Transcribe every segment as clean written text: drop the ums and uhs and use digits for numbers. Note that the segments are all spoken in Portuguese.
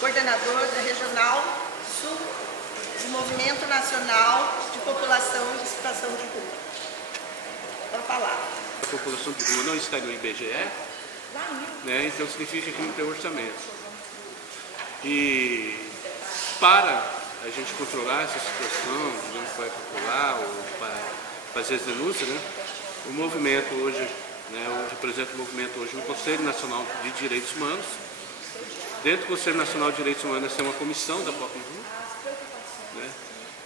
coordenador regional sul do Movimento Nacional de População em Situação de Rua. Para falar. A população de rua não está no IBGE, né? Então significa que não tem orçamento. E para a gente controlar essa situação, digamos, para popular ou para fazer as denúncias, né? O movimento hoje, né, eu represento o movimento hoje no Conselho Nacional de Direitos Humanos. Dentro do Conselho Nacional de Direitos Humanos tem uma comissão da Pop Rua, né?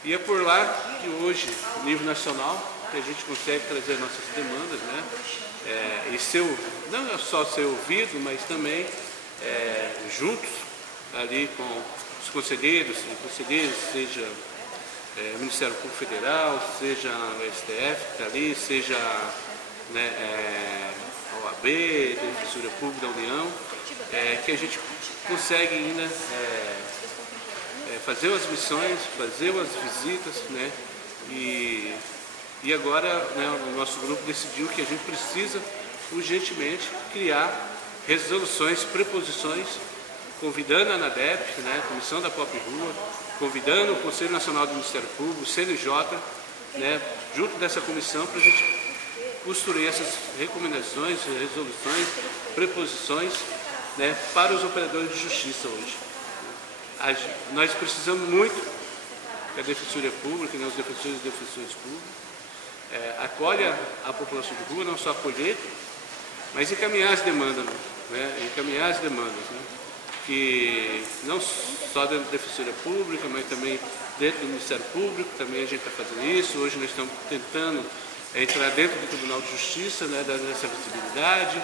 E é por lá que hoje, no nível nacional, que a gente consegue trazer nossas demandas, né? E não é só ser ouvido, mas também juntos ali com os conselheiros, seja o Ministério Público Federal, seja o STF que está ali, seja, né, a OAB, a Defensoria Pública da União, que a gente consegue ainda fazer as missões, fazer as visitas, né? E agora, né, o nosso grupo decidiu que a gente precisa urgentemente criar resoluções, preposições, convidando a ANADEP, né, a Comissão da Pop Rua, convidando o Conselho Nacional do Ministério Público, o CNJ, né, junto dessa comissão, para a gente construir essas recomendações, resoluções, preposições, né, para os operadores de justiça hoje. Nós precisamos muito que a Defensoria Pública, né, os defensores e defensores públicos, acolhe a população de rua, não só acolher, mas encaminhar as demandas, né, né, que não só dentro da Defensoria Pública, mas também dentro do Ministério Público, também a gente está fazendo isso. Hoje nós estamos tentando entrar dentro do Tribunal de Justiça, né, dando essa visibilidade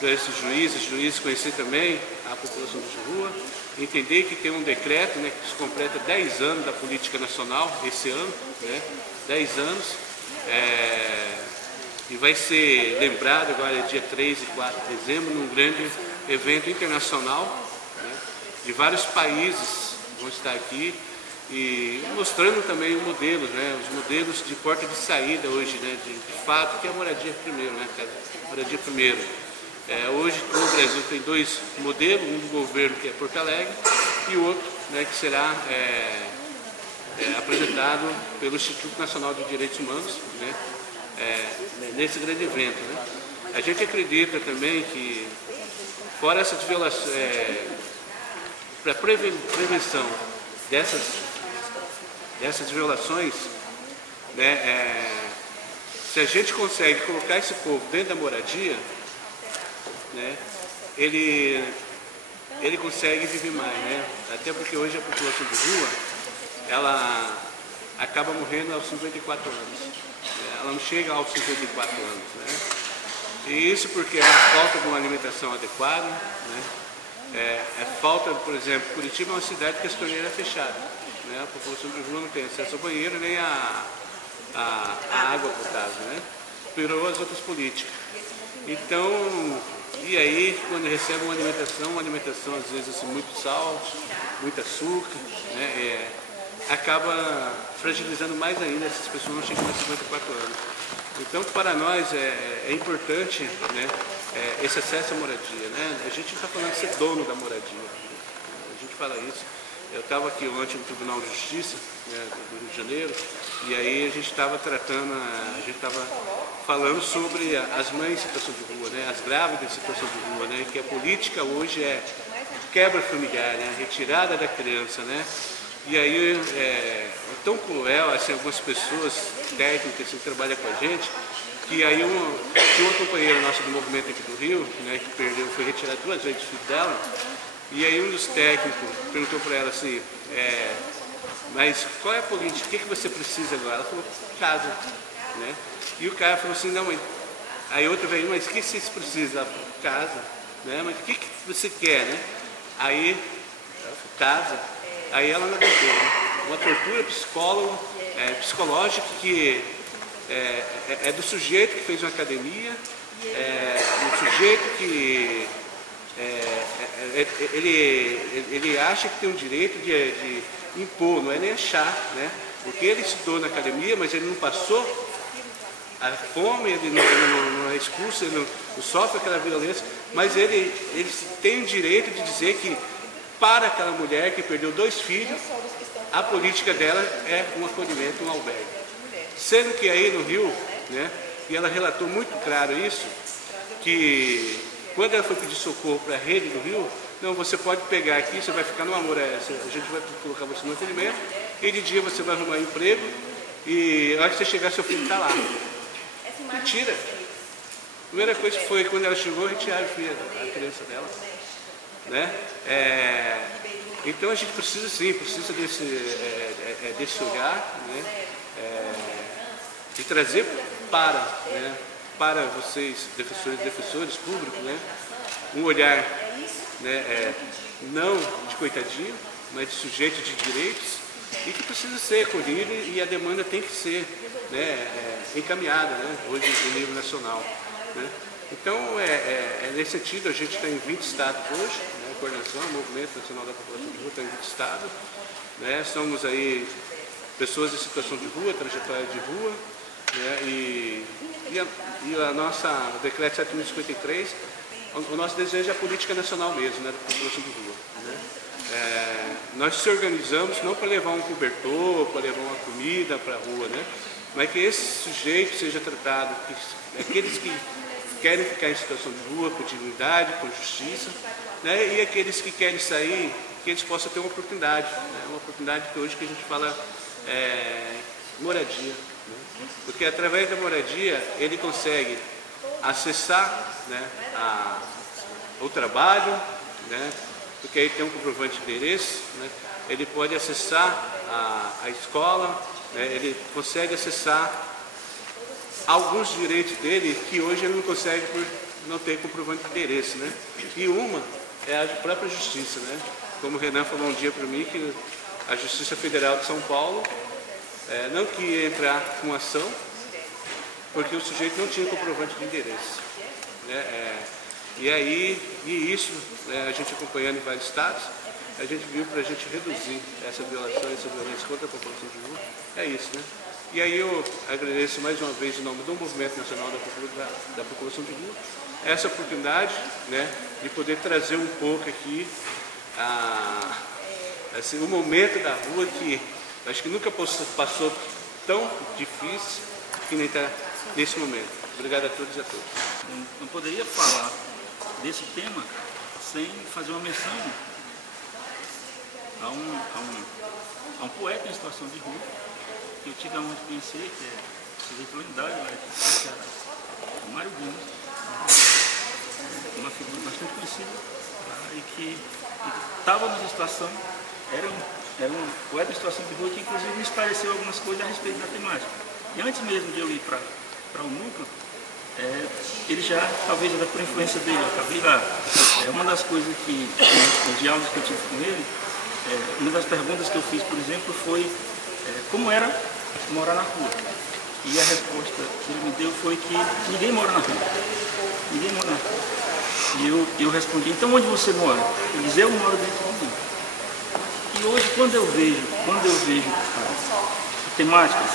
para esses juízes conhecer também a população de rua, entender que tem um decreto, né, que se completa 10 anos da política nacional esse ano, né, 10 anos, e vai ser lembrado agora dia 3 e 4 de dezembro num grande evento internacional, né, de vários países vão estar aqui e mostrando também o modelo, né, os modelos de porta de saída hoje, né, de fato, que é a moradia primeiro, né, moradia primeiro. Hoje no Brasil tem dois modelos, um do governo que é Porto Alegre e o outro, né, que será apresentado pelo Instituto Nacional de Direitos Humanos, né, nesse grande evento, né. A gente acredita também que, fora essas violações, para prevenção dessas violações, né, se a gente consegue colocar esse povo dentro da moradia, né, ele consegue viver mais, né? Até porque hoje a população de rua, ela acaba morrendo aos 54 anos, né? Ela não chega aos 54 anos, né? E isso porque é a falta de uma alimentação adequada, né? É falta, por exemplo, Curitiba é uma cidade que as torneiras é fechada, né? A população de rua não tem acesso ao banheiro nem a água potável, né? Pirou as outras políticas. Então, e aí, quando recebe uma alimentação às vezes assim, muito sal, muito açúcar, né, acaba fragilizando mais ainda essas pessoas não chegam a 54 anos. Então, para nós é importante, né, esse acesso à moradia, né? A gente não está falando de ser dono da moradia, a gente fala isso. Eu estava aqui ontem no Tribunal de Justiça, né, do Rio de Janeiro, e aí a gente estava falando sobre as mães em situação de rua, né, as grávidas em situação de rua, né, que a política hoje é quebra familiar, né, retirada da criança, né, e aí é tão cruel, assim, algumas pessoas técnicas que trabalham com a gente, que aí tinha uma companheira nossa do movimento aqui do Rio, né, que foi retirada 2 vezes o filho dela. E aí um dos técnicos perguntou para ela assim, mas qual é a política, o que você precisa agora? Ela falou, casa, né? E o cara falou assim, não, mãe. Aí outra veio, mas o que vocês precisam? Ela falou, casa, né? Mas o que você quer, né? Aí, ela falou, casa. Aí ela não aguentou, né? Uma tortura psicológica que é do sujeito que fez uma academia, do sujeito que ele acha que tem o direito de impor, não é nem achar, né? Porque ele estudou na academia, mas ele não passou a fome, ele não é expulso, ele não sofre aquela violência, mas ele tem o direito de dizer que para aquela mulher que perdeu 2 filhos, a política dela é um acolhimento, um albergue. Sendo que aí no Rio, né, e ela relatou muito claro isso, que quando ela foi pedir socorro para a rede do Rio, não, você pode pegar aqui, você vai ficar numa morada, a gente vai colocar você no acolhimento, e de dia você vai arrumar emprego, e a hora que você chegar, seu filho está lá. Mentira! A primeira coisa que foi, quando ela chegou, retiraram a criança dela. Né? Então a gente precisa sim, precisa desse olhar, né? E trazer para vocês, defensores públicos, né? Um olhar, né? Não de coitadinho, mas de sujeito de direitos, e que precisa ser acolhido, e a demanda tem que ser, né, encaminhada, né, hoje em nível nacional. Né? Então, nesse sentido, a gente está em 20 estados hoje, né, a coordenação, o Movimento Nacional da População de Rua está em 20 estados. Né? Somos aí pessoas em situação de rua, trajetória de rua, né? E a nossa, o decreto 7.053, o nosso desejo é a política nacional mesmo, né, da população de rua. Né? Nós se organizamos não para levar um cobertor, para levar uma comida para a rua, né? Mas que esse sujeito seja tratado, que aqueles que querem ficar em situação de rua com dignidade, com justiça, né? E aqueles que querem sair, que eles possam ter uma oportunidade, né? Uma oportunidade que hoje que a gente fala moradia, né? Porque através da moradia ele consegue acessar, né, o trabalho, né? Porque aí tem um comprovante de endereço, né? Ele pode acessar a escola, né? Ele consegue acessar alguns direitos dele que hoje ele não consegue por não ter comprovante de endereço, né? E uma é a própria justiça, né? Como o Renan falou um dia para mim, que a Justiça Federal de São Paulo não queria entrar com ação porque o sujeito não tinha comprovante de endereço, né? E isso, a gente acompanhando em vários estados, a gente viu para a gente reduzir essa violação, essa violência contra a população de rua, é isso, né? E aí eu agradeço mais uma vez em nome do Movimento Nacional da População de Rua, essa oportunidade, né, de poder trazer um pouco aqui assim, o momento da rua que acho que nunca passou tão difícil que nem está nesse momento. Obrigado a todos e a todas. Não poderia falar desse tema sem fazer uma menção a um poeta em situação de rua, que eu tive a honra de conhecer, que é sujeito lendário lá de Ceará, o Mário Gomes, uma figura bastante conhecida e que estava nessa situação, era um poeta em situação de rua que inclusive me esclareceu algumas coisas a respeito da temática. E antes mesmo de eu ir para o núcleo, ele já, talvez até por influência dele, eu acabei lá. Uma das coisas que, nos diálogos que eu tive com ele, uma das perguntas que eu fiz, por exemplo, foi como era morar na rua. E a resposta que ele me deu foi que ninguém mora na rua. Ninguém mora na rua. E eu respondi, então onde você mora? Ele disse, eu moro dentro do mundo. E hoje, quando eu vejo temáticas,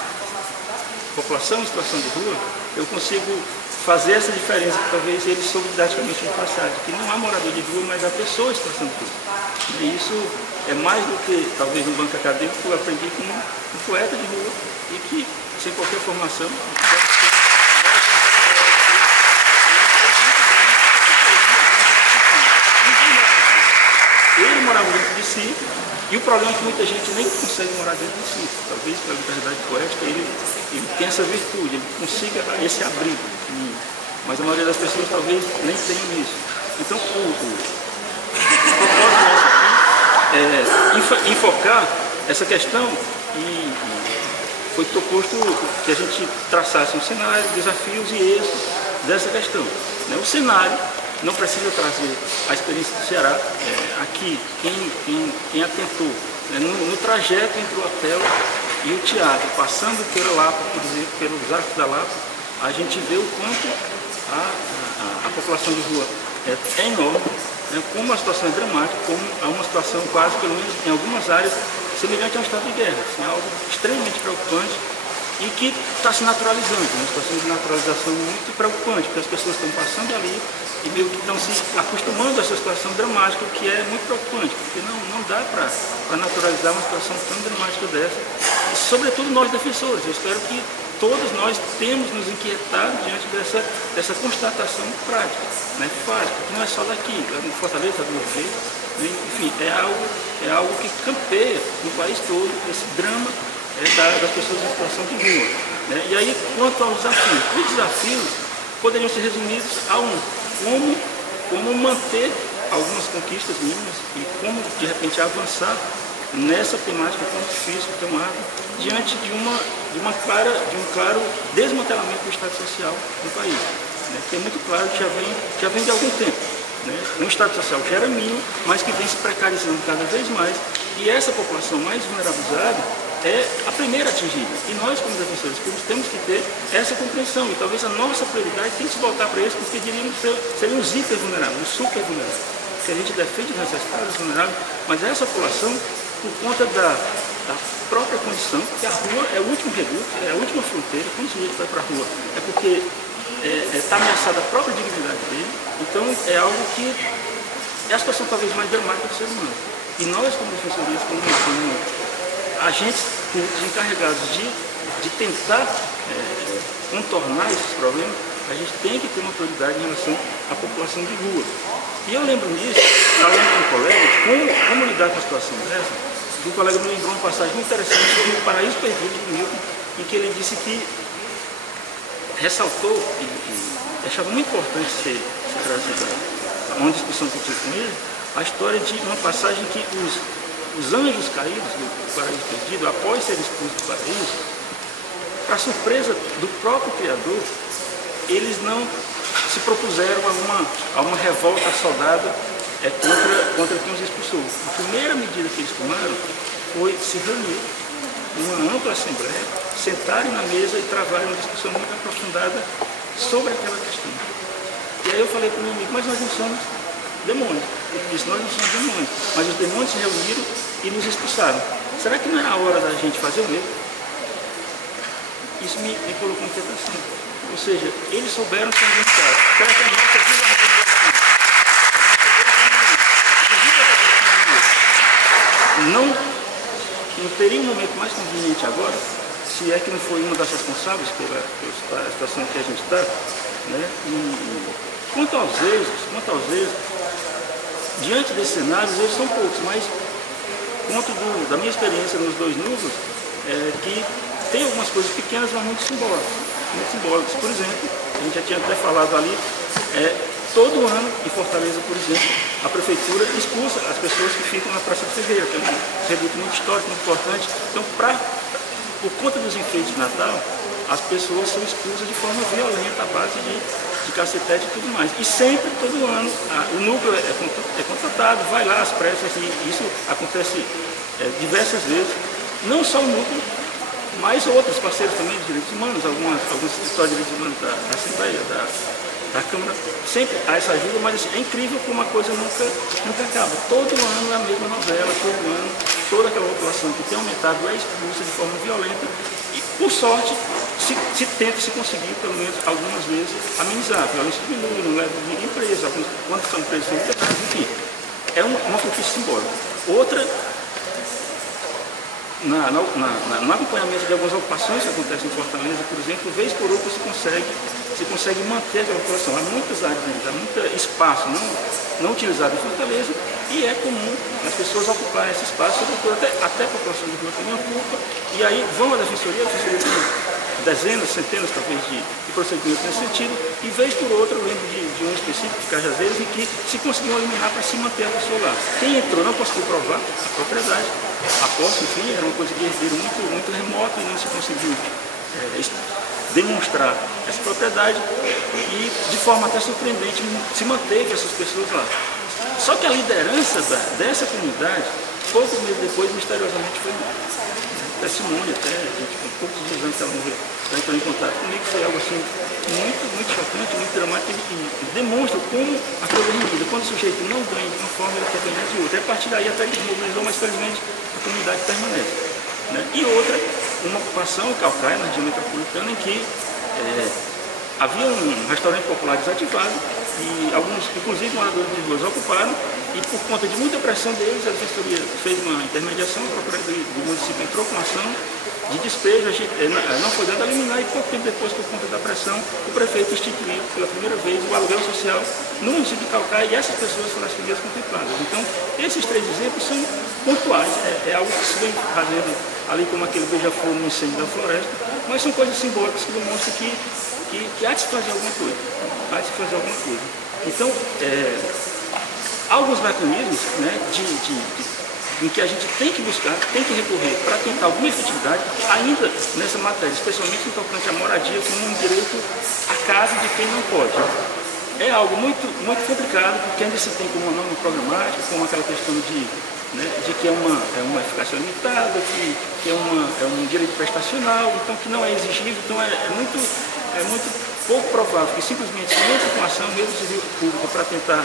população em situação de rua, eu consigo fazer essa diferença que talvez ele soube didaticamente no passado, que não há morador de rua, mas há pessoas em situação de rua. E isso é mais do que, talvez, no banco acadêmico, eu aprendi com um poeta de rua e que, sem qualquer formação, ele morava dentro de si, e o problema é que muita gente nem consegue morar dentro de si. Talvez pela liberdade poética ele tem essa virtude, ele consiga esse abrigo. Mas a maioria das pessoas talvez nem tenham isso. Então o propósito nosso aqui é enfocar essa questão e foi proposto que a gente traçasse um cenário, desafios e êxitos dessa questão. O cenário não precisa trazer a experiência do Ceará. Aqui, quem atentou, no trajeto entre o hotel e o teatro, passando pela Lapa, por exemplo, pelos arcos da Lapa, a gente vê o quanto a população de rua é enorme, como a situação é dramática, como há uma situação quase, pelo menos em algumas áreas, semelhante a um estado de guerra. Assim, algo extremamente preocupante e que está se naturalizando, uma situação de naturalização muito preocupante, porque as pessoas estão passando ali e meio que estão se acostumando a essa situação dramática, o que é muito preocupante, porque não dá para naturalizar uma situação tão dramática dessa, e sobretudo nós defensores. Eu espero que todos nós temos nos inquietado diante dessa constatação prática, né, fática, que não é só daqui, em Fortaleza, do Rio, né, enfim, é algo que campeia no país todo, esse drama das pessoas em situação de rua. Né? E aí, quanto aos desafios, os desafios poderiam ser resumidos a como manter algumas conquistas mínimas e como, de repente, avançar nessa temática tão difícil, tão árdua, diante de um claro desmantelamento do Estado Social no país, né? Que é muito claro que já vem de algum tempo. Né? Um Estado Social que era mínimo, mas que vem se precarizando cada vez mais, e essa população mais vulnerabilizada é a primeira atingida. E nós, como defensores públicos, temos que ter essa compreensão, e talvez a nossa prioridade tem que se voltar para eles, porque seriam os hiper vulneráveis, os super vulneráveis, que a gente defende os necessitados, os vulneráveis, mas essa população, por conta da própria condição, que a rua é o último reduto, é a última fronteira. Quando o sujeito vai para a rua, é porque está ameaçada a própria dignidade dele. Então é algo que é a situação talvez mais dramática do ser humano. E nós, como defensorias, como agentes públicos encarregados de tentar contornar esses problemas, a gente tem que ter uma prioridade em relação à população de rua. E eu lembro nisso, falando com um colega, de como lidar com a situação dessa. Um colega me lembrou uma passagem muito interessante sobre o Paraíso Perdido de Milton, em que ele disse que ressaltou, e achava muito importante ser trazida uma discussão que eu tive com ele, a história de uma passagem que os anjos caídos do Paraíso Perdido, após serem expulsos do paraíso, para surpresa do próprio Criador, eles não se propuseram a uma revolta soldada contra quem os expulsou. A primeira medida que eles tomaram foi se reunir numa ampla assembleia, sentarem na mesa e travarem uma discussão muito aprofundada sobre aquela questão. E aí eu falei para o meu amigo, mas nós não somos demônios. Ele disse, nós não somos demônios, mas os demônios se reuniram e nos expulsaram. Será que não era a hora da gente fazer o mesmo? Isso me colocou em inquietação. Ou seja, eles souberam se organizar. Será que a nossa não teria um momento mais conveniente agora, se é que não foi uma das responsáveis pela situação que a gente está, né? Quanto aos êxitos, diante desses cenários, eles são poucos, mas conto da minha experiência nos dois núcleos, que tem algumas coisas pequenas, mas muito simbólicas. Por exemplo, a gente já tinha até falado ali, todo ano em Fortaleza, por exemplo, a prefeitura expulsa as pessoas que ficam na Praça de Ferreira, que é um reduto muito histórico, muito importante. Então, por conta dos enfeites de Natal, as pessoas são expulsas de forma violenta, à base de cacetete e tudo mais. E sempre, todo ano, o núcleo é contratado, vai lá às pressas, e isso acontece diversas vezes. Não só o núcleo, mas outros parceiros também de direitos humanos, alguns escritórios de direitos humanos da Assembleia, da Câmara, sempre há essa ajuda, mas assim, é incrível como a coisa nunca acaba. Todo ano é a mesma novela, todo ano, toda aquela população que tem aumentado é expulsa de forma violenta e, por sorte, se tenta se conseguir, pelo menos algumas vezes, amenizar. A violência diminui, não leva ninguém preso, quando são presos são internados, enfim. É uma conquista simbólica. Outra, no acompanhamento de algumas ocupações que acontecem em Fortaleza, por exemplo, vez por outra se consegue manter aquela população. Há muitas áreas ainda, há muito espaço não utilizado em Fortaleza, e é comum as pessoas ocuparem esse espaço, sobretudo até a população de rua também ocupa, e aí vão à defensoria tem dezenas, centenas talvez de procedimentos nesse sentido, e vez por outra eu lembro de um específico de Cajazeiras em que se conseguiu eliminar para se manter a pessoa lá. Quem entrou não conseguiu provar a propriedade, a posse, enfim, era uma coisa de herdeiro muito remota e não se conseguiu demonstrar essa propriedade, e de forma até surpreendente se manteve essas pessoas lá. Só que a liderança dessa comunidade, poucos meses depois, misteriosamente foi morta. Testemunha até, a gente, com poucos dias antes ela morreu, ela entrou em contato comigo, foi algo assim muito chocante, muito dramático, e demonstra como a coisa é rendida. Quando o sujeito não ganha de uma forma, ele quer ganhar de outra. E a partir daí até desmobilizou, mas felizmente a comunidade permanece. Né? E outra, uma ocupação em Caucaia, na região metropolitana, em que havia um restaurante popular desativado e alguns, inclusive moradores de ruas, ocuparam, e por conta de muita pressão deles, a Defensoria fez uma intermediação, a Procuradoria do município entrou com ação de despejo, não foi dada a liminar, e pouco tempo depois, por conta da pressão, o prefeito instituiu pela primeira vez o aluguel social no município de Caucaia, e essas pessoas foram as primeiras contempladas. Então, esses 3 exemplos são pontuais, é algo que se vem fazendo ali como aquele beija-flor no incêndio da floresta, mas são coisas simbólicas que demonstram que há de se fazer alguma coisa. Então, há alguns mecanismos, né, em que a gente tem que buscar, tem que recorrer para tentar alguma efetividade, ainda nessa matéria, especialmente no tocante à moradia como um direito à casa de quem não pode. É algo muito, muito complicado, porque ainda se tem como uma norma programática, como aquela questão de que é uma eficácia limitada, que é um direito prestacional, então que não é exigível, então é muito pouco provável que simplesmente se entre com ação, mesmo civil pública, para tentar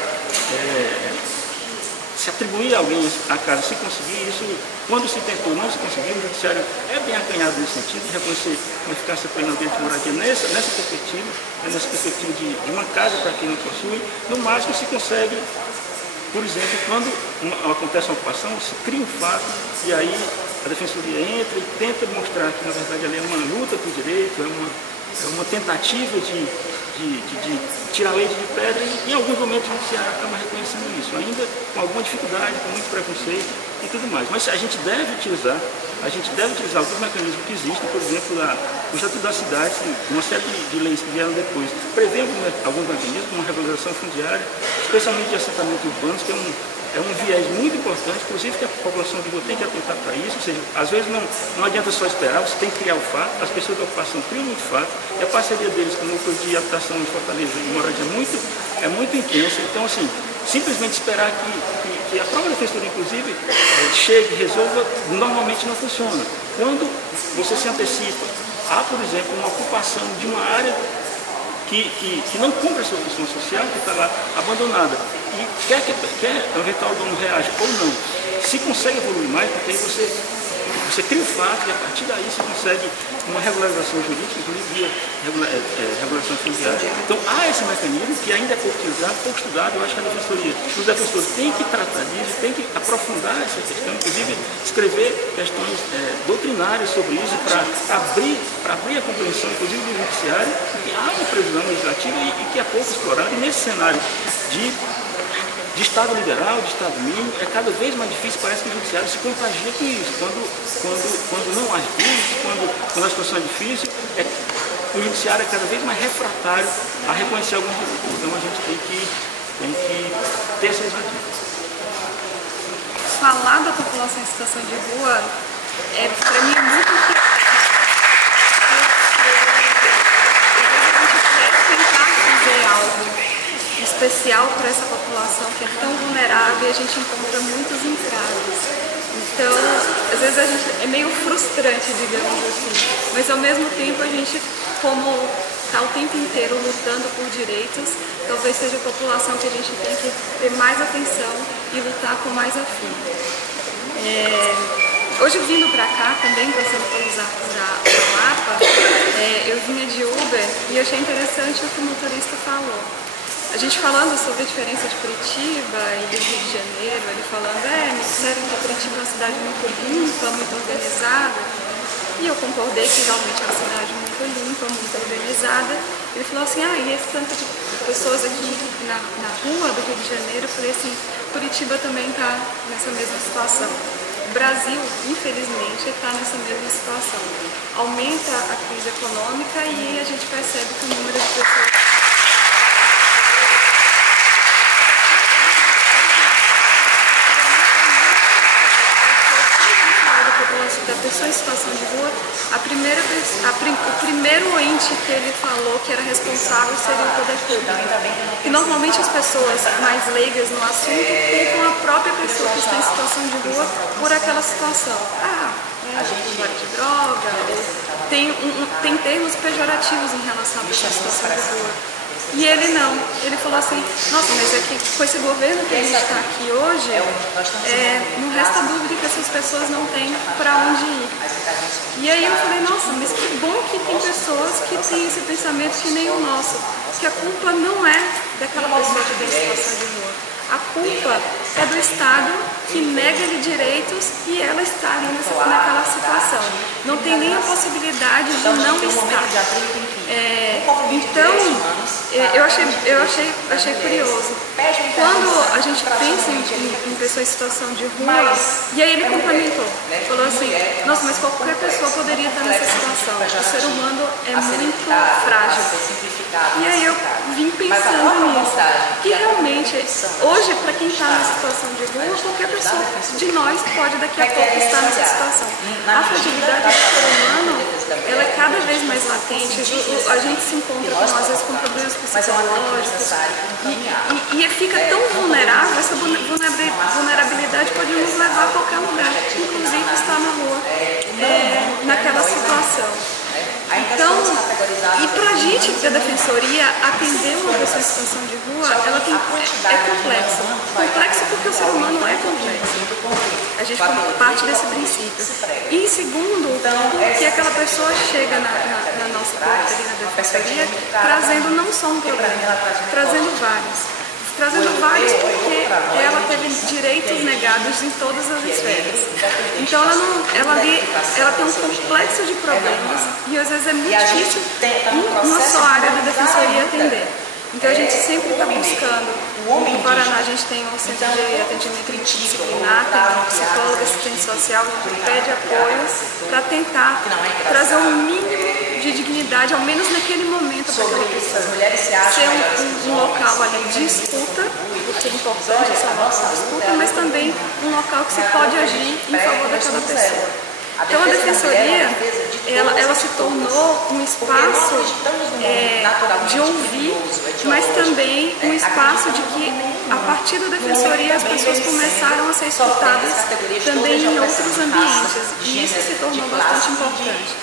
se atribuir a alguém a casa, se conseguir isso, quando se tentou, não se conseguiu, o judiciário é bem acanhado nesse sentido, de reconhecer uma eficácia plena do direito de moradia nessa perspectiva de uma casa para quem não possui. No máximo se consegue, por exemplo, quando acontece uma ocupação, se cria um fato e aí a Defensoria entra e tenta mostrar que na verdade ali é uma luta por direito, é uma tentativa de tirar leite de pedra, e em alguns momentos o judiciário acaba reconhecendo isso, ainda com alguma dificuldade, com muito preconceito e tudo mais. Mas a gente deve utilizar alguns mecanismos que existem, por exemplo, o Estatuto da Cidade, uma série de leis que vieram depois, prevê alguns mecanismos, como a regularização fundiária, especialmente de assentamentos urbanos, que é um viés muito importante, inclusive que a população de rua tem que atentar para isso, ou seja, às vezes não adianta só esperar, você tem que criar o fato, as pessoas da ocupação criam muito fato, e a parceria deles com o núcleo de habitação em Fortaleza e moradia é muito intensa. Então, assim, simplesmente esperar que a própria Defensoria, inclusive, chegue e resolva, normalmente não funciona. Quando você se antecipa a, por exemplo, uma ocupação de uma área que não cumpre a sua função social, que está lá abandonada, e quer o eventual dono reage ou não, se consegue evoluir mais, porque aí você cria o fato e a partir daí você consegue uma regularização jurídica, inclusive via regulação fundiária. Então há esse mecanismo que ainda é pouco utilizado, pouco estudado. Eu acho que a Defensoria, os defensores têm que tratar disso, têm que aprofundar essa questão, inclusive escrever questões doutrinárias sobre isso para abrir a compreensão, inclusive do judiciário, que há uma previsão legislativa e que é pouco explorada, e nesse cenário de Estado liberal, de Estado mínimo, é cada vez mais difícil, parece que o judiciário se contagia com isso. Quando não há recursos, quando a situação é difícil, o judiciário é cada vez mais refratário a reconhecer alguns direitos. Então a gente tem que ter essa resolução. Falar da população em situação de rua para mim, muito importante. Especial para essa população que é tão vulnerável, e a gente encontra muitos entraves. Então, às vezes a gente é meio frustrante, digamos assim, mas ao mesmo tempo a gente, como está o tempo inteiro lutando por direitos, talvez seja a população que a gente tem que ter mais atenção e lutar com mais afinco. Hoje vindo para cá, também passando pelos arcos da Lapa, eu vinha de Uber e eu achei interessante o que o motorista falou. A gente falando sobre a diferença de Curitiba e do Rio de Janeiro, ele falando, me disseram que Curitiba é uma cidade muito limpa, muito organizada, e eu concordei que realmente é uma cidade muito limpa, muito organizada. Ele falou assim, e esse tanto de pessoas aqui na rua do Rio de Janeiro, eu falei assim, Curitiba também está nessa mesma situação. O Brasil, infelizmente, está nessa mesma situação. Aumenta a crise econômica e a gente percebe que o número de pessoas da pessoa em situação de rua, o primeiro ente que ele falou que era responsável seria o poder público. E normalmente as pessoas mais leigas no assunto culpam a própria pessoa que está em situação de rua por aquela situação. Usuário de droga, ou tem termos pejorativos em relação a essa situação de rua. E ele não. Ele falou assim, nossa, mas é que com esse governo que a gente está aqui hoje, não resta dúvida que essas pessoas não têm para onde ir. E aí eu falei, nossa, mas que bom que tem pessoas que têm esse pensamento que nem o nosso. Que a culpa não é daquela pessoa que tem situação de rua. A culpa é do Estado que nega-lhe direitos e ela está ali naquela situação. Não tem nem a possibilidade de não estar. Então, eu achei curioso. Quando a gente pensa em pessoas em situação de rua, e aí ele complementou, falou assim, nossa, mas qualquer pessoa poderia estar nessa situação. O ser humano é muito frágil. E aí eu vim pensando nisso. E realmente, hoje, para quem está nessa situação de rua, qualquer pessoa de nós pode daqui a pouco estar nessa situação. A fragilidade do ser humano, ela é cada vez mais latente. A gente se encontra, às vezes, com problemas psicológicos e fica tão vulnerável, essa vulnerabilidade pode nos levar a qualquer lugar, inclusive estar na rua, naquela situação. Então, e para a gente da defensoria atender uma pessoa em situação de rua, ela é complexo. Complexo porque o ser humano é complexo. A gente parte desse princípio. E segundo, porque aquela pessoa chega na nossa porta ali na defensoria trazendo não só um problema, trazendo vários. Trazendo vários porque ela teve direitos negados em todas as esferas. Então ela tem um complexo de problemas e às vezes é muito difícil uma só área da defensoria atender. Então a gente sempre está buscando. No Paraná a gente tem um centro de atendimento multidisciplinar, tem um psicólogo, assistente social, a gente pede apoio para tentar trazer um mínimo de dignidade, ao menos naquele momento, para aquela pessoa. Ser um local ali de escuta, porque é importante esse local de escuta, mas também um local que você pode agir em favor daquela pessoa. Então a defensoria, ela se tornou um espaço de ouvir, mas também um espaço de que, a partir da defensoria, as pessoas começaram a ser escutadas também em outros ambientes, e isso se tornou bastante importante.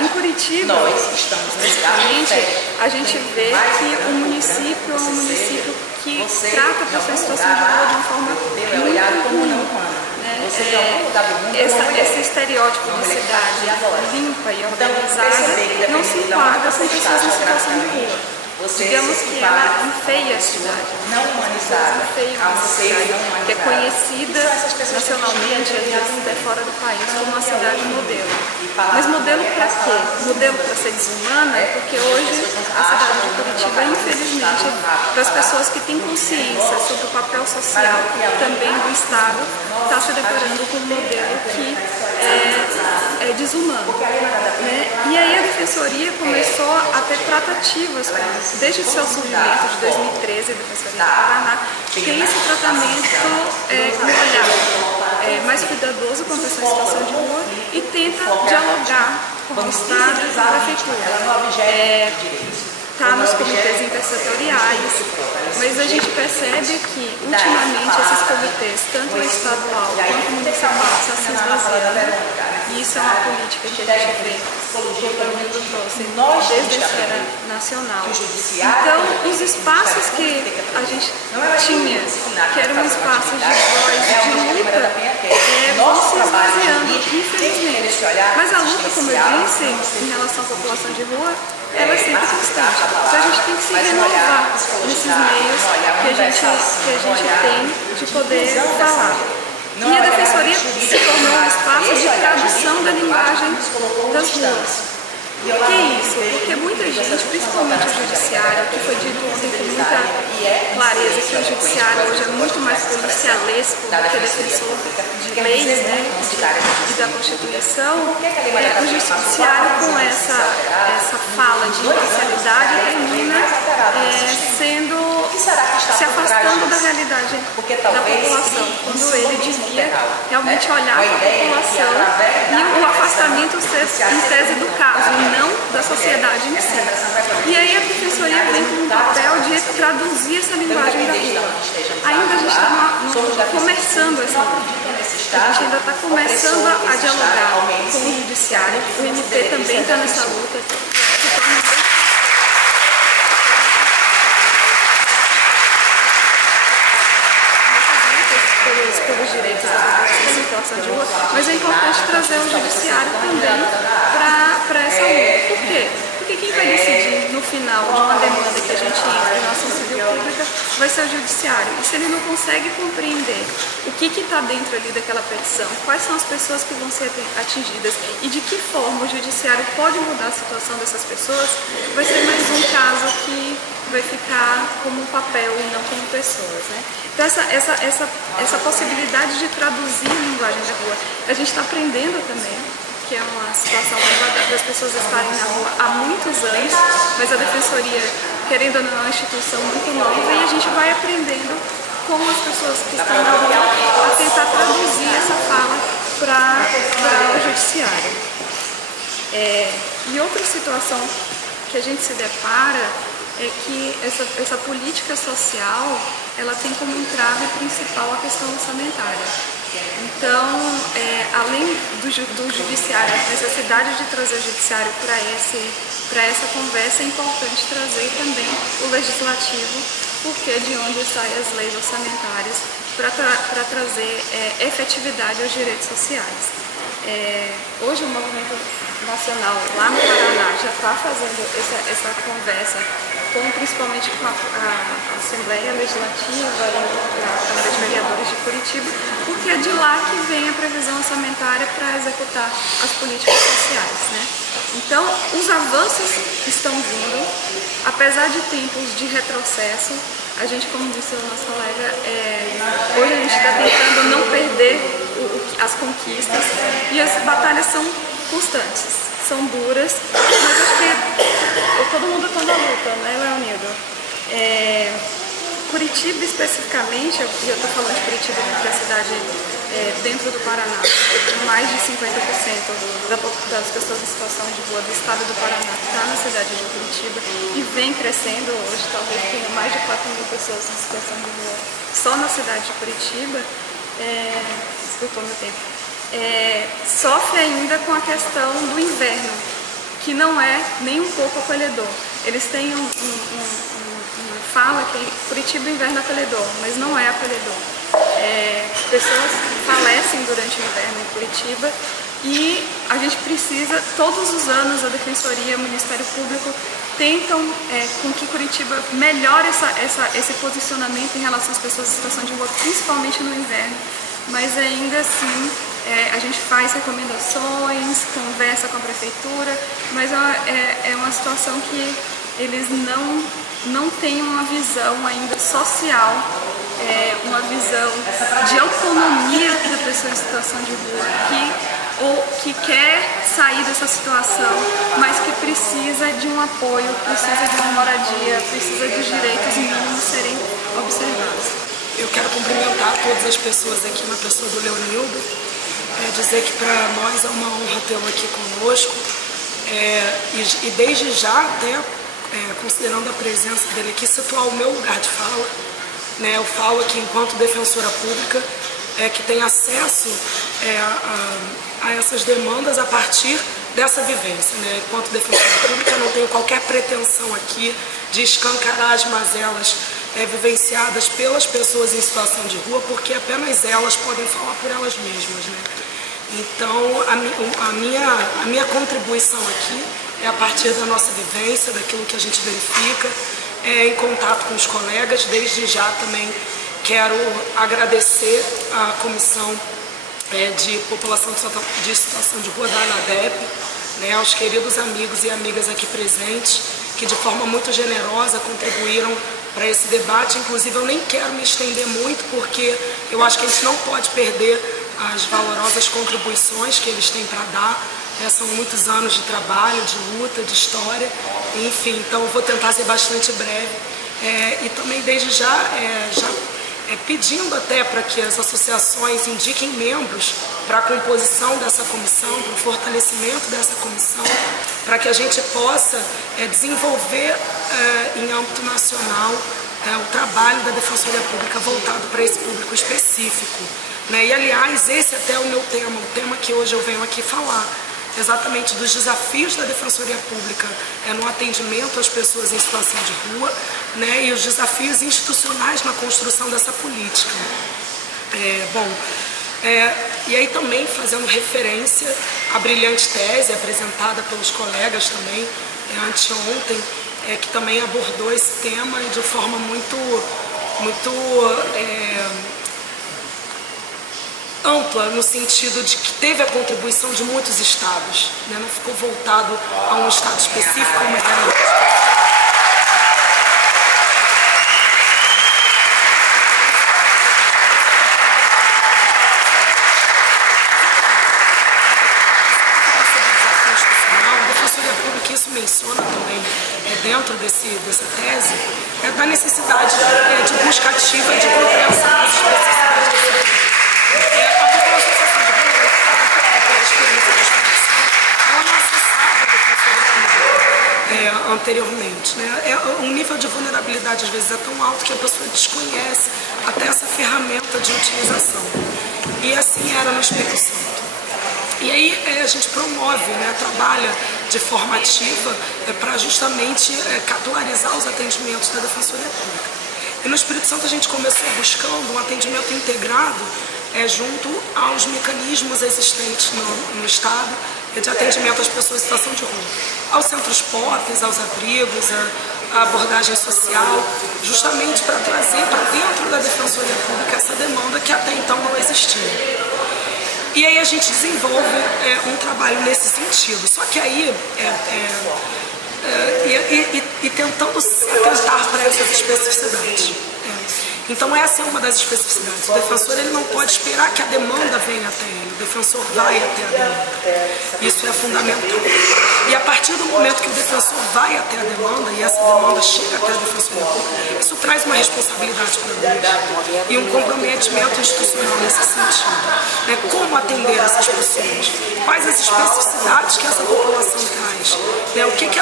Em Curitiba, especificamente, a gente vê que o município é um município que trata a pessoa em situação de rua de uma forma muito ruim. Esse estereótipo de cidade limpa e organizada não se enquadra com pessoas em situação de rua. Digamos que ela enfeia a cidade. Não humanizadas, enfeiam a cidade, que é conhecida nacionalmente, às vezes até fora do país, como uma cidade modelo. Mas modelo para quê? Modelo para ser desumana, porque hoje a cidade de Curitiba, infelizmente, para as pessoas que têm consciência sobre o papel social também do Estado, está se deparando com um modelo que é desumano. E aí a defensoria começou a ter tratativas, desde o seu surgimento de 2013, a Defensoria do Paraná, tem esse tratamento com um olhar mais cuidadoso com a pessoa em situação de rua e tenta dialogar com o Estado e com a Prefeitura. Está nos comitês intersetoriais, mas a gente percebe que, ultimamente, esses comitês, tanto o estadual quanto o municipal, estão se esvaziando. E isso é uma política que a gente vê, como o mundo trouxe, desde a esfera nacional. Então, os espaços que a gente tinha, que eram espaços de voz, de luta, vão se esvaziando, infelizmente. Mas a luta, como eu disse, em relação à população de rua, ela é sempre constante. Então a gente tem que se renovar nesses meios que a gente tem de poder falar. E a defensoria se tornou um espaço de tradução da linguagem das ruas. Por que isso? Porque muita gente, principalmente o judiciário, que foi dito ontem com muita clareza que o judiciário hoje é muito mais policialesco do que defensor de leis, e da Constituição, o judiciário com essa fala de imparcialidade termina se afastando da realidade da população, quando ele devia realmente olhar para a população e o afastamento ser em tese do caso, e não da sociedade em si. E aí a defensoria vem com um papel de traduzir essa linguagem da rua. Ainda a gente está começando essa luta. A gente ainda está começando a dialogar com o judiciário. O MP também está nessa luta. situação de rua, mas é importante trazer o judiciário também para essa luta. Por quê? Porque quem vai decidir no final de uma demanda que a gente entra em ação civil pública vai ser o judiciário. E se ele não consegue compreender o que está dentro ali daquela petição, quais são as pessoas que vão ser atingidas e de que forma o judiciário pode mudar a situação dessas pessoas, vai ser mais um caso que vai ficar como papel e não como pessoas, né? Então essa possibilidade de traduzir a linguagem da rua, a gente está aprendendo também, que é uma situação das pessoas estarem na rua há muitos anos, mas a Defensoria, querendo ou não, é uma instituição muito nova e a gente vai aprendendo com as pessoas que estão na rua a tentar traduzir essa fala para o judiciário. E outra situação que a gente se depara é que essa política social, ela tem como entrave principal a questão orçamentária. Então, além do judiciário, a necessidade de trazer o judiciário para essa conversa, é importante trazer também o legislativo, porque é de onde saem as leis orçamentárias, para trazer efetividade aos direitos sociais. Hoje o movimento nacional lá no Paraná já está fazendo essa conversa principalmente com a Assembleia Legislativa e a Câmara de Vereadores de Curitiba, porque é de lá que vem a previsão orçamentária para executar as políticas sociais, né? Então, os avanços estão vindo, apesar de tempos de retrocesso. A gente, como disse o nosso colega, hoje a gente está tentando não perder as conquistas e as batalhas são constantes. São duras, mas acho que todo mundo está na luta, né, Leonildo? Curitiba especificamente, e eu estou falando de Curitiba porque é a cidade dentro do Paraná, mais de 50% das pessoas em situação de rua do estado do Paraná está na cidade de Curitiba e vem crescendo. Hoje talvez tenha mais de 4.000 pessoas em situação de rua só na cidade de Curitiba. Desculpa meu tempo. Sofre ainda com a questão do inverno, que não é nem um pouco acolhedor. Eles têm uma fala que Curitiba inverno é acolhedor, mas não é acolhedor. Pessoas falecem durante o inverno em Curitiba e a gente precisa, todos os anos, a Defensoria, o Ministério Público tentam com que Curitiba melhore esse posicionamento em relação às pessoas em situação de rua, principalmente no inverno, mas ainda assim a gente faz recomendações, conversa com a prefeitura, mas é uma situação que eles não têm uma visão ainda social, uma visão de autonomia da pessoa em situação de rua, que quer sair dessa situação, mas que precisa de um apoio, precisa de uma moradia, precisa dos direitos mínimos serem observados. Eu quero cumprimentar todas as pessoas aqui, na pessoa do Leonildo, dizer que para nós é uma honra tê-lo aqui conosco, e desde já, até considerando a presença dele aqui, situar o meu lugar de fala, né? Eu falo aqui enquanto defensora pública, que tem acesso a essas demandas a partir dessa vivência, né? Enquanto defensora pública, não tenho qualquer pretensão aqui de escancarar as mazelas vivenciadas pelas pessoas em situação de rua, porque apenas elas podem falar por elas mesmas, né? Então, a minha contribuição aqui é a partir da nossa vivência, daquilo que a gente verifica, em contato com os colegas. Desde já também quero agradecer à Comissão de População de Situação de Rua da ANADEP, né, aos queridos amigos e amigas aqui presentes, que de forma muito generosa contribuíram para esse debate. Inclusive, eu nem quero me estender muito, porque eu acho que a gente não pode perder as valorosas contribuições que eles têm para dar. São muitos anos de trabalho, de luta, de história, enfim, então eu vou tentar ser bastante breve. E também desde já pedindo até para que as associações indiquem membros para a composição dessa comissão, para o fortalecimento dessa comissão, para que a gente possa desenvolver em âmbito nacional o trabalho da Defensoria Pública voltado para esse público específico, né? E aliás, esse até é o meu tema, o tema que hoje eu venho aqui falar, exatamente dos desafios da Defensoria Pública no atendimento às pessoas em situação de rua, né, e os desafios institucionais na construção dessa política. E aí também fazendo referência à brilhante tese apresentada pelos colegas também anteontem, que também abordou esse tema de forma muito ampla, no sentido de que teve a contribuição de muitos estados, né? Não ficou voltado a um estado específico, mas era... Isso menciona também dentro dessa tese da necessidade de busca ativa de compreensão das especificidades. A população social de rua, a experiência de expressão, ela não acessava a defensoria pública anteriormente, né? Um nível de vulnerabilidade às vezes é tão alto que a pessoa desconhece até essa ferramenta de utilização. E assim era no Espírito Santo. E aí a gente promove, né, trabalha de forma ativa para justamente capitalizar os atendimentos da Defensoria Pública. E no Espírito Santo a gente começou buscando um atendimento integrado junto aos mecanismos existentes no Estado de atendimento às pessoas em situação de rua. Aos centros POPs, aos abrigos, a abordagem social, justamente para trazer para dentro da Defensoria Pública essa demanda que até então não existia. E aí a gente desenvolve um trabalho nesse sentido. Só que aí, tentando se atentar para essas especificidades. Então essa é uma das especificidades. O defensor ele não pode esperar que a demanda venha até ele. O defensor vai até a demanda. Isso é fundamental. E a partir do momento que o defensor vai até a demanda e essa demanda chega até a Defensoria Pública, isso traz uma responsabilidade para nós e um comprometimento institucional nesse sentido. Como atender essas pessoas? Quais as especificidades que essa população traz? O que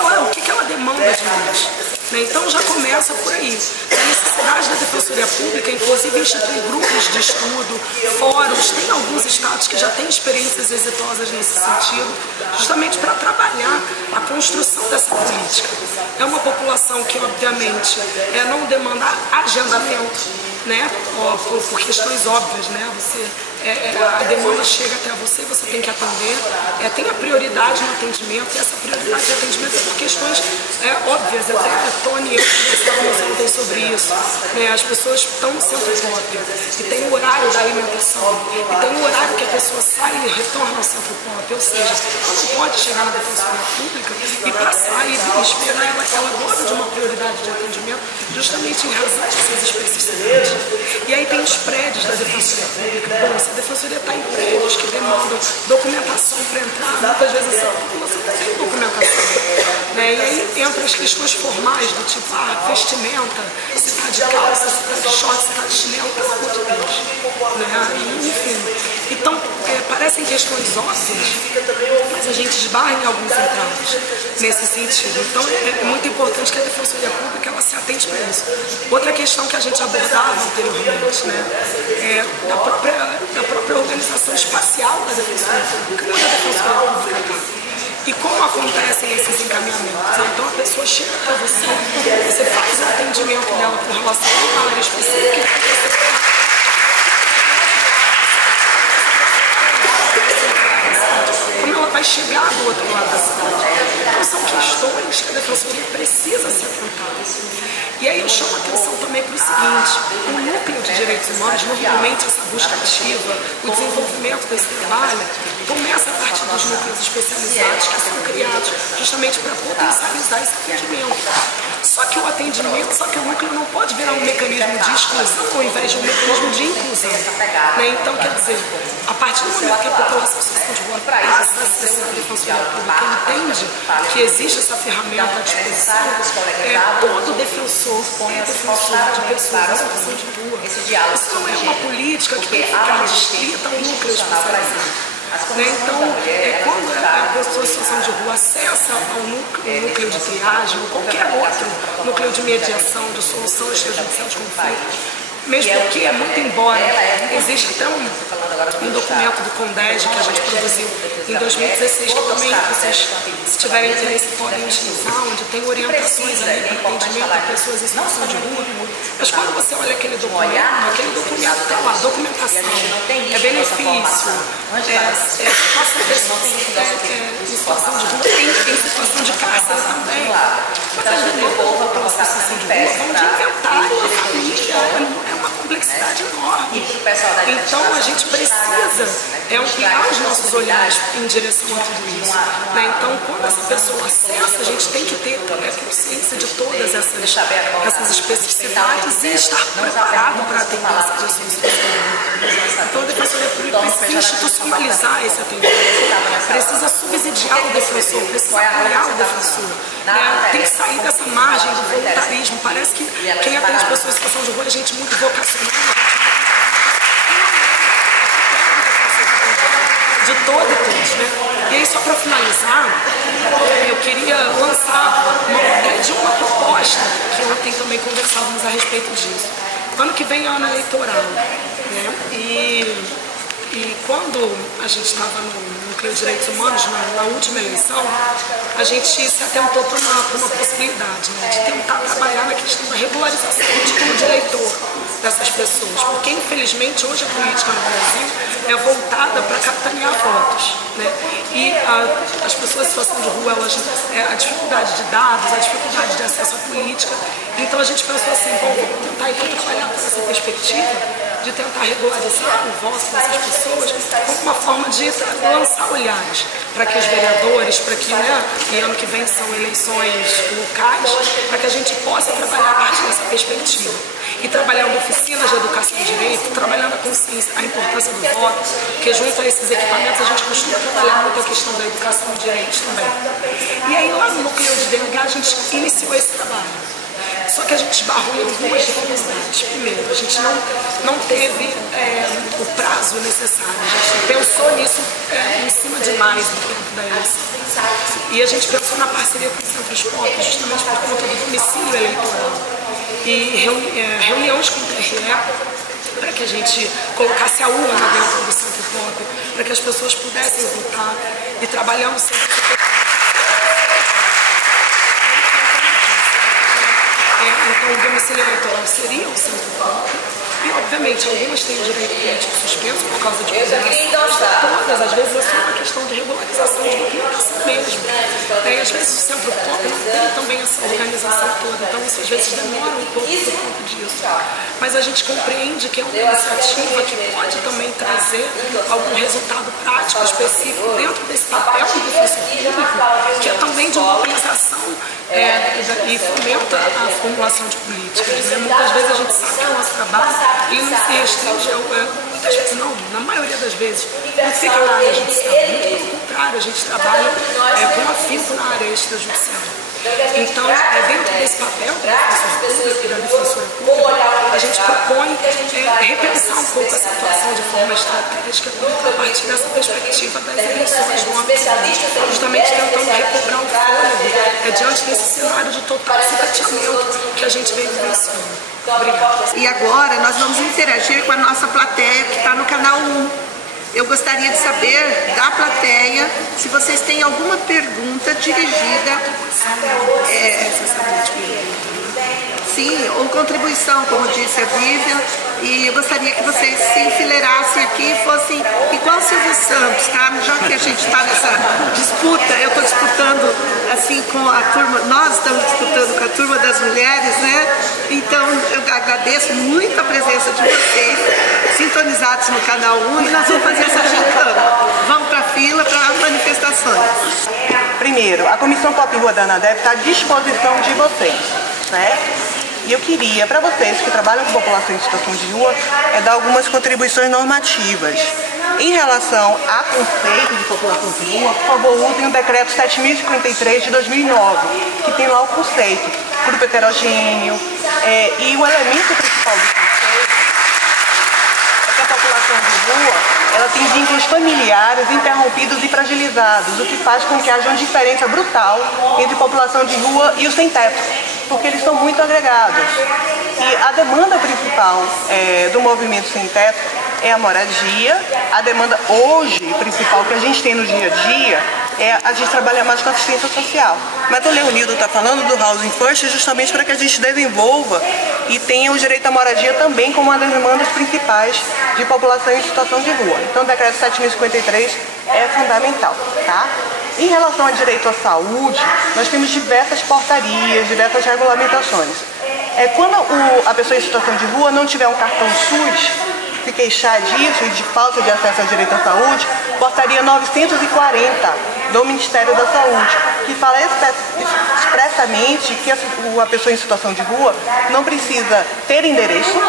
ela demanda de nós? Então já começa por aí. A necessidade da Defensoria Pública, inclusive, instituir grupos de estudo, fóruns. Tem alguns estados que já têm experiências exitosas nesse sentido, justamente para trabalhar a construção dessa política. É uma população que, obviamente, não demanda agendamento, né? Por questões óbvias, né? A demanda chega até você, você tem que atender, tem a prioridade no atendimento, e essa prioridade de atendimento é por questões óbvias. Até a Tony e eu conversávamos ontem sobre isso, né? As pessoas estão no centro pop, e tem o horário da alimentação, e tem o horário que a pessoa sai e retorna ao centro pop, ou seja, ela não pode chegar na Defensoria Pública e passar e esperar ela gosta de uma prioridade de atendimento, justamente em razão dessas especificidades. E aí tem os prédios da Defensoria Pública. Bom, se a Defensoria está em prédios que demandam documentação para entrar, muitas vezes essa população não tem documentação, né? E aí entra as questões formais do tipo, vestimenta, se está de calça, se está de short, se está de chinelo, pelo amor de Deus, né? E, enfim, então parecem questões óbvias, mas a gente esbarra em alguns entraves nesse sentido. Então é muito importante que a Defensoria Pública ela se atente para isso. Outra questão que a gente abordava anteriormente, né, da própria organização espacial da Defensoria Pública, onde a Defensoria Pública está. E como acontecem esses encaminhamentos? Então a pessoa chega para você faz o atendimento dela com relação a uma área específica, como ela vai chegar do outro lado da cidade. Então são questões que a Defensoria precisa se atentar. E aí eu chamo a atenção também para o seguinte: o núcleo de direitos humanos, normalmente essa busca ativa, o desenvolvimento desse trabalho, começa a partir dos núcleos especializados que são criados justamente para potencializar esse atendimento. Só que o núcleo não pode virar um mecanismo de exclusão ao invés de um mecanismo de inclusão, né? Então, quer dizer, a partir do momento que a população social de rua passa a acessar a Defensoria Pública e entende que existe essa ferramenta à disposição, todo defensor é defensor de pessoas em situação de rua. Isso não é uma política que tem que ficar restrita ao núcleo especializado. Então, quando a pessoa em situação de rua acessa ao núcleo de triagem ou qualquer outro núcleo de mediação, de solução extrajudicial de conflito, Mesmo porque, muito embora, existe até um documento do CONDEG que a gente produziu em 2016, que também vocês, se tiverem interesse, podem utilizar, onde tem orientações ali para atendimento a pessoas em situação de rua. Mas quando você olha aquele documento está lá, documentação, benefício, situação de rua, tem situação de cárcere também. Mas a gente não pela situação de rua, vamos de inventário da família, é uma complexidade enorme. Então a gente precisa ampliar os nossos olhares em direção a tudo isso. Né? Então quando essa pessoa acessa, a gente tem que ter consciência de todas essas especificidades e estar preparado para atender essas ações. Então a Defensoria Pública precisa institucionalizar esse atendimento, precisa subsidiar o defensor, precisa apoiar o defensor. Né? Tem que sair dessa margem do voluntarismo. Parece que quem atende pessoas em situação de rua é gente muito vocacional, de todo e todos, né? E aí, só para finalizar, eu queria lançar uma ideia de uma proposta, que ontem também conversávamos a respeito disso. Ano que vem é ano eleitoral, né? E quando a gente estava no Núcleo de Direitos Humanos, na última eleição, a gente se atentou para uma possibilidade, né, de tentar trabalhar na questão da regularização do título de eleitor dessas pessoas, porque infelizmente hoje a política no Brasil é voltada para capitanear votos, né? E as pessoas em situação de rua, a dificuldade de dados, a dificuldade de acesso à política. Então a gente pensou assim, bom, vamos tentar então trabalhar por essa perspectiva de tentar regularizar o voto dessas pessoas como uma forma de lançar olhares para que os vereadores, para que, né, e ano que vem são eleições locais, para que a gente possa trabalhar a partir dessa perspectiva. E trabalhando oficinas de educação e direito, trabalhando a consciência, a importância do voto, porque junto a esses equipamentos a gente costuma trabalhar muito a questão da educação e direitos também. E aí lá no Núcleo de DH a gente iniciou esse trabalho. Só que a gente esbarrou em algumas dificuldades. Primeiro, a gente não teve o prazo necessário. A gente pensou nisso em cima demais no tempo da eleição. E a gente pensou na parceria com o Centro Pop, justamente por conta do domicílio eleitoral. E reuniões com o TRE, para que a gente colocasse a urna dentro do Centro Pop, para que as pessoas pudessem votar, e trabalhamos sempre. Então, o domicílio eleitoral seria o Centro Pop. E, obviamente, algumas têm o direito político suspenso por causa de condenação. Todas, às vezes, é só uma questão de regularização de documentação mesmo. E, às vezes, o Centro Pop não tem também essa organização toda. Então, isso, às vezes, demora um pouco por conta disso. Mas a gente compreende que é uma iniciativa que pode também trazer algum resultado prático, específico, dentro desse papel do defensor público, que é também de mobilização e fomenta a formulação de políticas. Né? Muitas vezes a gente sabe que o nosso trabalho ele não se restringe, muitas vezes não, na maioria das vezes, não fica na área judicial. Muito pelo contrário, a gente trabalha com afinco na área extrajudicial. Então, dentro desse papel da defensora pública e da defensora pública, a gente propõe repensar um pouco a situação de forma estratégica a partir dessa perspectiva das eleições do ano, justamente tentando recobrar o fôlego diante desse cenário de total sucateamento que a gente vem vivenciando. Obrigada. E agora nós vamos interagir com a nossa plateia que está no canal 1. Eu gostaria de saber da plateia se vocês têm alguma pergunta dirigida, sim, ou contribuição, como disse a Vivian, e eu gostaria que vocês se enfileirassem aqui e fossem igual Silvio Santos, tá? Já que a gente está nessa disputa, eu estou disputando assim com a turma, nós estamos disputando com a turma das mulheres, né? Então eu agradeço muito a presença de vocês, sintonizados no canal 1, e nós vamos fazer essa gincana. Vamos para a fila para manifestações. Primeiro, a Comissão Pop Rua da ANADEF está à disposição de vocês, né? E eu queria, para vocês que trabalham com população em situação de rua, dar algumas contribuições normativas. Em relação a conceito de população de rua, por favor, usem o decreto 7.053 de 2009, que tem lá o conceito, grupo heterogêneo, e o elemento principal do conceito é que a população de rua ela tem vínculos familiares interrompidos e fragilizados, o que faz com que haja uma diferença brutal entre a população de rua e o sem-teto. porque eles são muito agregados. E a demanda principal do movimento sem teto é a moradia. A demanda hoje principal que a gente tem no dia a dia é a gente trabalhar mais com assistência social. Mas o Leonildo está falando do Housing First justamente para que a gente desenvolva e tenha o direito à moradia também como uma das demandas principais de população em situação de rua. Então o decreto 7.053 é fundamental, tá? Em relação ao direito à saúde, nós temos diversas portarias, diversas regulamentações. Quando a pessoa em situação de rua não tiver um cartão SUS, se queixar disso e de falta de acesso ao direito à saúde, portaria 940 do Ministério da Saúde, que fala expressamente que a pessoa em situação de rua não precisa ter endereço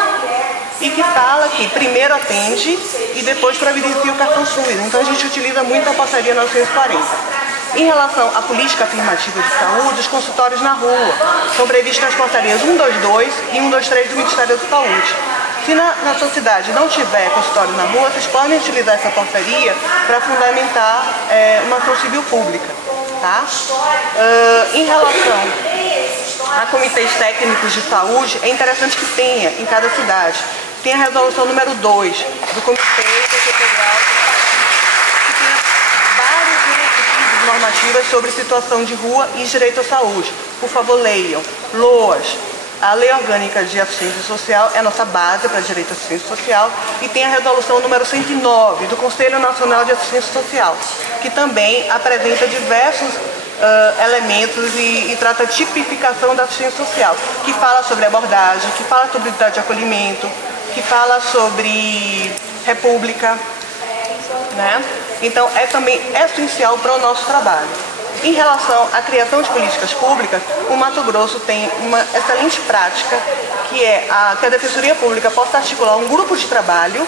e que fala que primeiro atende e depois providencia o cartão SUS. Então a gente utiliza muito a portaria 940. Em relação à política afirmativa de saúde, os consultórios na rua são previstos nas portarias 122 e 123 do Ministério da Saúde. Se na sua cidade não tiver consultório na rua, vocês podem utilizar essa portaria para fundamentar uma ação civil pública. Tá? Em relação a comitês técnicos de saúde, é interessante que tenha em cada cidade. Tem a resolução número 2 do Comitê Territorial, que tem várias diretrizes normativas sobre situação de rua e direito à saúde. Por favor, leiam. LOAS. A Lei Orgânica de Assistência Social é a nossa base para direito à assistência social e tem a resolução número 109 do Conselho Nacional de Assistência Social, que também apresenta diversos elementos e trata a tipificação da assistência social, que fala sobre abordagem, que fala sobre unidade de acolhimento, que fala sobre república, né? Então é também essencial para o nosso trabalho. Em relação à criação de políticas públicas, o Mato Grosso tem uma excelente prática, que é que a Defensoria Pública possa articular um grupo de trabalho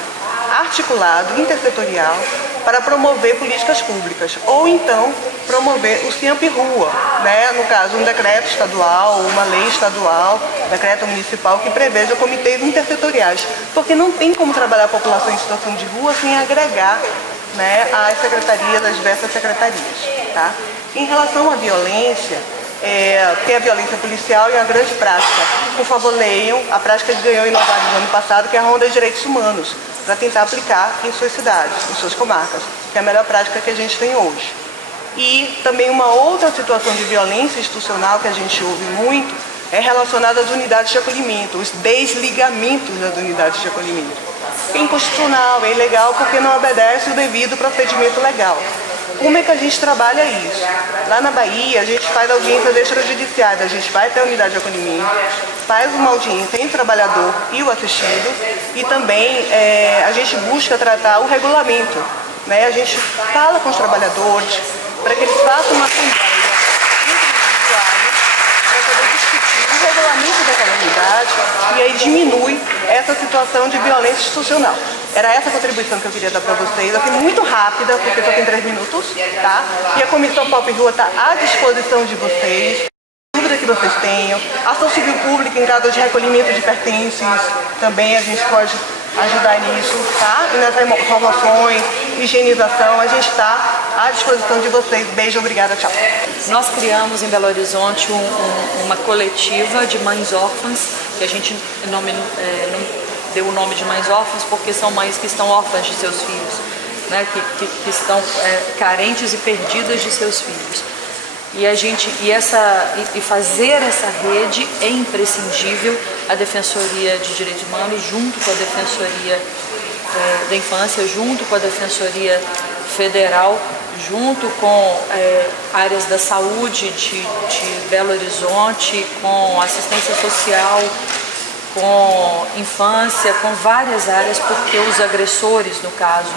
articulado, intersetorial, para promover políticas públicas, ou então promover o CIAMP Rua, né? No caso, um decreto estadual, uma lei estadual, decreto municipal que preveja comitês intersetoriais, porque não tem como trabalhar a população em situação de rua sem agregar, né, as secretarias, as diversas secretarias. Tá? Em relação à violência, tem a violência policial e a grande prática. Por favor, leiam a prática que ganhou inovada no ano passado, que é a Ronda de Direitos Humanos, para tentar aplicar em suas cidades, em suas comarcas, que é a melhor prática que a gente tem hoje. E também uma outra situação de violência institucional que a gente ouve muito é relacionada às unidades de acolhimento, os desligamentos das unidades de acolhimento. É inconstitucional, é ilegal porque não obedece o devido procedimento legal. Como é que a gente trabalha isso? Lá na Bahia, a gente faz audiências extrajudiciais, a gente vai até a unidade de acolhimento, faz uma audiência entre o trabalhador e o assistido e também a gente busca tratar o regulamento. Né? A gente fala com os trabalhadores para que eles façam uma assembleia entre os usuários para poder discutir o regulamento daquela unidade e aí diminui essa situação de violência institucional. Era essa a contribuição que eu queria dar para vocês, assim, muito rápida, porque só tem 3 minutos, tá? E a Comissão Pop Rua está à disposição de vocês, dúvida que vocês tenham. Ação civil pública em caso de recolhimento de pertences, também a gente pode ajudar nisso, tá? E nas remoções, higienização, a gente está à disposição de vocês. Beijo, obrigada, tchau. Nós criamos em Belo Horizonte uma coletiva de mães órfãs, que a gente não deu o nome de mães órfãs porque são mães que estão órfãs de seus filhos, né? que estão carentes e perdidas de seus filhos. E fazer essa rede é imprescindível. A Defensoria de Direitos Humanos, junto com a Defensoria da Infância, junto com a Defensoria Federal, junto com áreas da saúde de Belo Horizonte, com assistência social, com infância, com várias áreas, porque os agressores, no caso,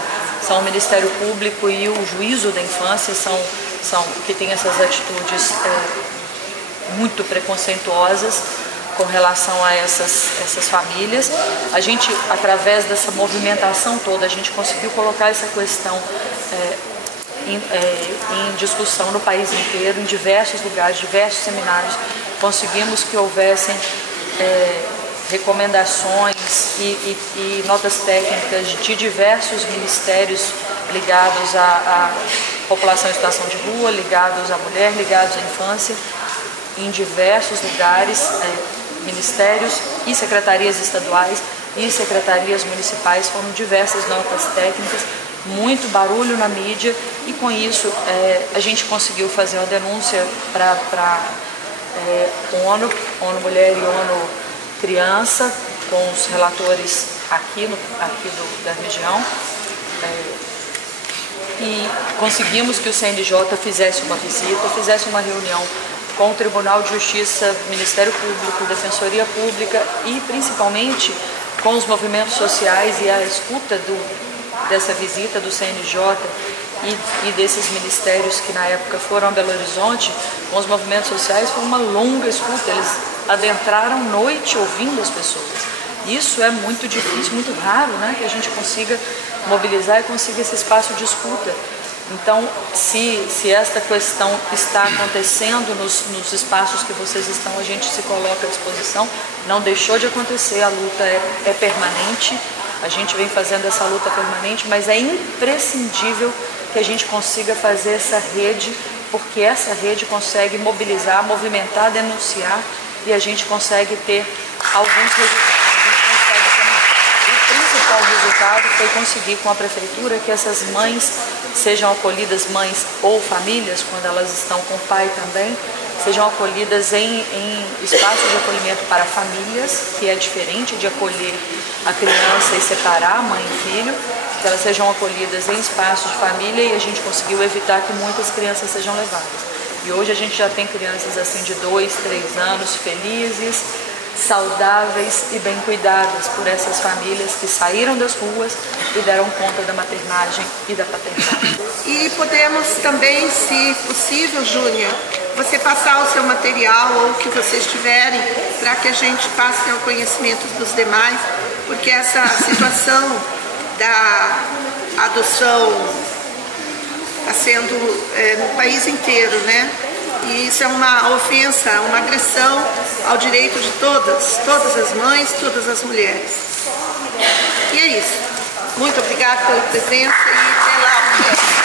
são o Ministério Público e o Juízo da Infância, que tem essas atitudes muito preconceituosas com relação a essas famílias. A gente, através dessa movimentação toda, a gente conseguiu colocar essa questão em discussão no país inteiro, em diversos lugares, diversos seminários. Conseguimos que houvessem recomendações e notas técnicas de diversos ministérios ligados à população em situação de rua, ligados à mulher, ligados à infância. em diversos lugares, ministérios e secretarias estaduais e secretarias municipais, foram diversas notas técnicas, muito barulho na mídia, e com isso a gente conseguiu fazer uma denúncia para ONU Mulher e ONU Criança, com os relatores aqui da região, e conseguimos que o CNJ fizesse uma visita, fizesse uma reunião com o Tribunal de Justiça, Ministério Público, Defensoria Pública e principalmente com os movimentos sociais, e a escuta dessa visita do CNJ e desses ministérios que na época foram a Belo Horizonte, com os movimentos sociais, foi uma longa escuta. Eles adentraram noite ouvindo as pessoas. Isso é muito difícil, muito raro, né, que a gente consiga mobilizar e consiga esse espaço de escuta. Então, se esta questão está acontecendo nos espaços que vocês estão, a gente se coloca à disposição. Não deixou de acontecer, a luta é permanente, a gente vem fazendo essa luta permanente, mas é imprescindível que a gente consiga fazer essa rede, porque essa rede consegue mobilizar, movimentar, denunciar, e a gente consegue ter alguns resultados. O principal resultado foi conseguir com a prefeitura que essas mães sejam acolhidas, mães ou famílias, quando elas estão com o pai também, sejam acolhidas em espaços de acolhimento para famílias, que é diferente de acolher a criança e separar mãe e filho, que elas sejam acolhidas em espaços de família, e a gente conseguiu evitar que muitas crianças sejam levadas. E hoje a gente já tem crianças assim de 2, 3 anos, felizes, saudáveis e bem cuidadas por essas famílias que saíram das ruas e deram conta da maternagem e da paternagem. E podemos também, se possível, Júnior, você passar o seu material ou o que vocês tiverem para que a gente passe ao conhecimento dos demais, porque essa situação da adoção está sendo no país inteiro, né? E isso é uma ofensa, uma agressão ao direito de todas as mães, todas as mulheres. E é isso. Muito obrigada pela presença e pela audiência.